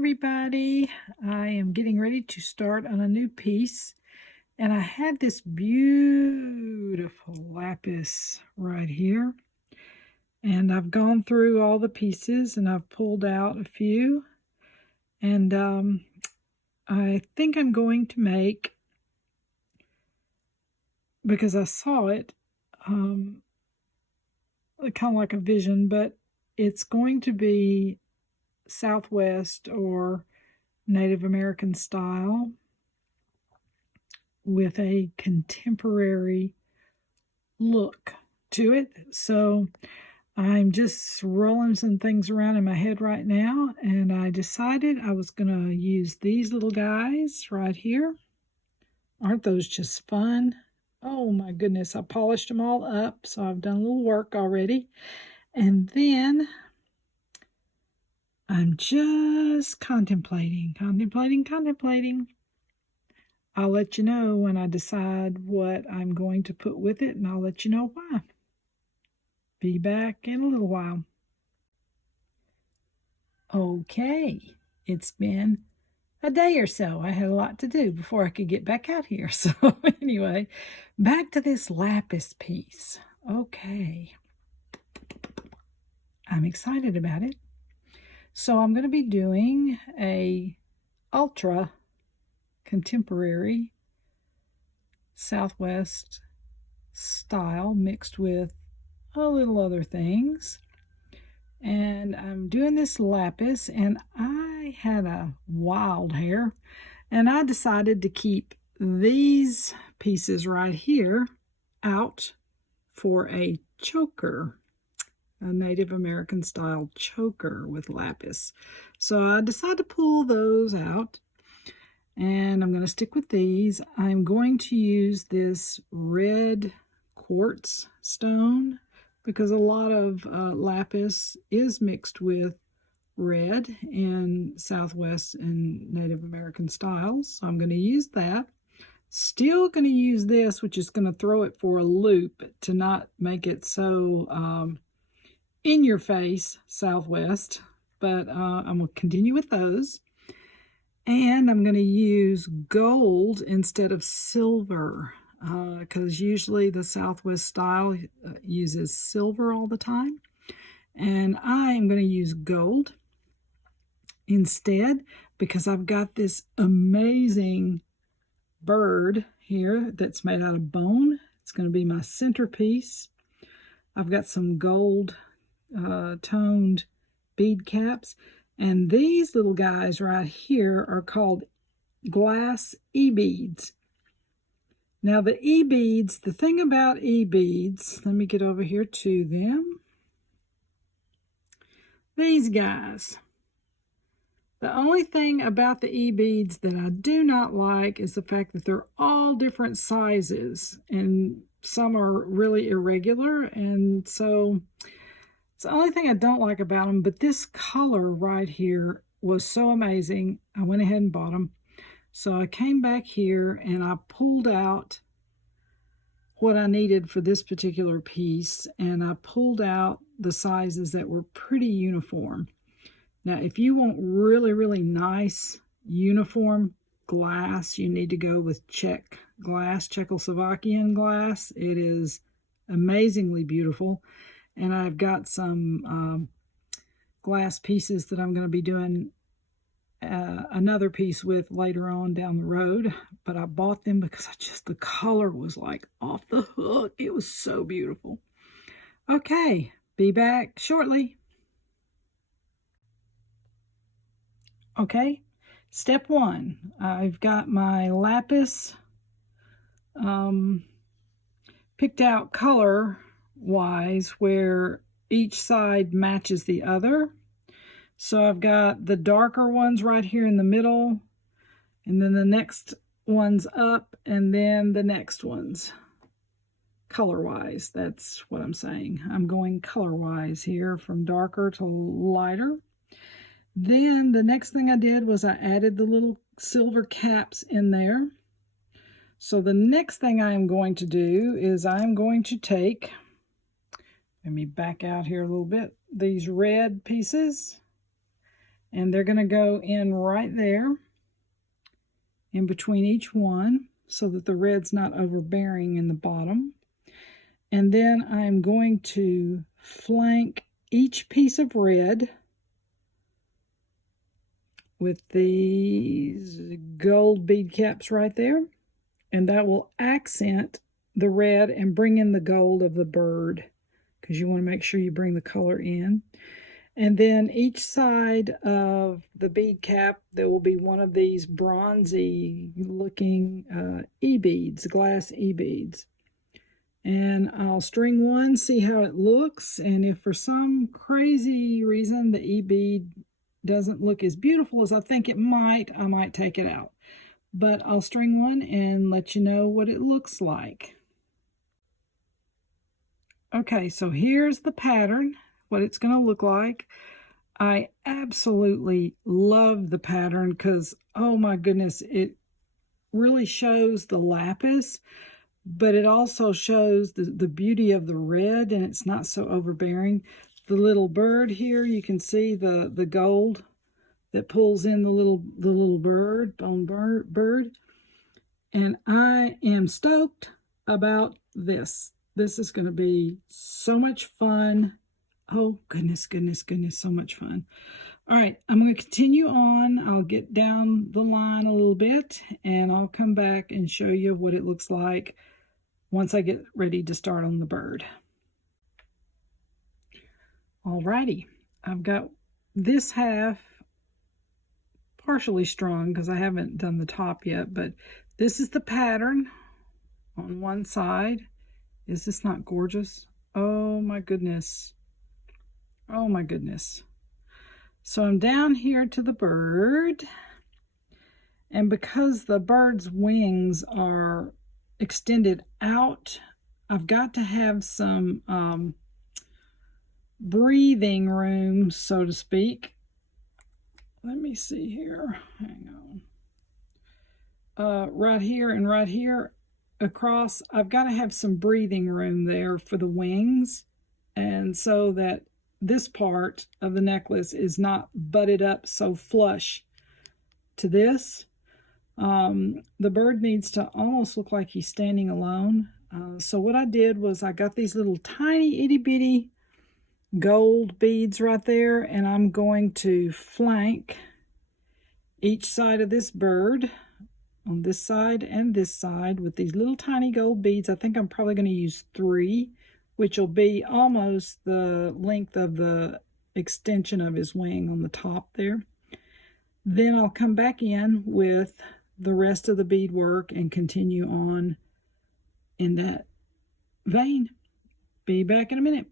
everybody. I am getting ready to start on a new piece, and I had this beautiful lapis right here, and I've gone through all the pieces and I've pulled out a few, and I think I'm going to make, because I saw it kind of like a vision, but it's going to be Southwest or Native American style with a contemporary look to it. So I'm just rolling some things around in my head right now, and I decided I was going to use these little guys right here. Aren't those just fun? Oh my goodness, I polished them all up, so I've done a little work already. And then I'm just contemplating. I'll let you know when I decide what I'm going to put with it, and I'll let you know why. Be back in a little while. Okay, it's been a day or so. I had a lot to do before I could get back out here. So anyway, back to this lapis piece. Okay, I'm excited about it. So I'm going to be doing a ultra contemporary Southwest style mixed with a little other things. And I'm doing this lapis, and I had a wild hair, and I decided to keep these pieces right here out for a choker, a Native American style choker with lapis. So I decided to pull those out, and I'm going to stick with these. I'm going to use this red quartz stone because a lot of lapis is mixed with red in Southwest and Native American styles. So I'm going to use that. Still going to use this, which is going to throw it for a loop to not make it so in your face Southwest, but I'm going to continue with those. And I'm going to use gold instead of silver, because usually the Southwest style uses silver all the time. And I am going to use gold instead because I've got this amazing bird here that's made out of bone. It's going to be my centerpiece. I've got some gold toned bead caps. And these little guys right here are called glass e-beads. Now the e-beads, the thing about e-beads, let me get over here to them. These guys. The only thing about the e-beads that I do not like is the fact that they're all different sizes, and some are really irregular, and so it's the only thing I don't like about them. But this color right here was so amazing, I went ahead and bought them. So I came back here and I pulled out what I needed for this particular piece, and I pulled out the sizes that were pretty uniform. Now, if you want really, really nice uniform glass, you need to go with Czech glass, Czechoslovakian glass. It is amazingly beautiful. And I've got some glass pieces that I'm going to be doing another piece with later on down the road, but I bought them because the color was like off the hook. It was so beautiful. Okay, be back shortly. Okay, step one, I've got my lapis picked out color wise where each side matches the other. So I've got the darker ones right here in the middle, and then the next ones up, and then the next ones color-wise. That's what I'm saying. I'm going color-wise here from darker to lighter. Then the next thing I did was I added the little silver caps in there. So the next thing I am going to do is I'm going to take, let me back out here a little bit, these red pieces, And they're going to go in right there in between each one so that the red's not overbearing in the bottom. And then I'm going to flank each piece of red with these gold bead caps right there. And that will accent the red and bring in the gold of the bird, because you want to make sure you bring the color in. And then each side of the bead cap, there will be one of these bronzy looking e-beads, glass e-beads. And I'll string one, see how it looks, and if for some crazy reason the e-bead doesn't look as beautiful as I think it might, I might take it out. But I'll string one and let you know what it looks like. Okay, so here's the pattern, what it's going to look like. I absolutely love the pattern because, oh my goodness, it really shows the lapis, but it also shows the beauty of the red, and it's not so overbearing. The little bird here, you can see the gold that pulls in the little bone bird. And I am stoked about this. This is going to be so much fun. Oh, goodness, goodness, goodness, so much fun. All right, I'm going to continue on. I'll get down the line a little bit, and I'll come back and show you what it looks like once I get ready to start on the bird. All righty, I've got this half partially strung because I haven't done the top yet, but this is the pattern on one side. Is this not gorgeous? Oh my goodness. Oh my goodness. So I'm down here to the bird, and because the bird's wings are extended out, I've got to have some breathing room, so to speak. Let me see here. Hang on. Right here and right here across, I've got to have some breathing room there for the wings, and so that this part of the necklace is not butted up so flush to this. The bird needs to almost look like he's standing alone. So what I did was I got these little tiny itty bitty gold beads right there, and I'm going to flank each side of this bird on this side and this side with these little tiny gold beads. I think I'm probably going to use 3, which will be almost the length of the extension of his wing on the top there. Then I'll come back in with the rest of the beadwork and continue on in that vein. Be back in a minute.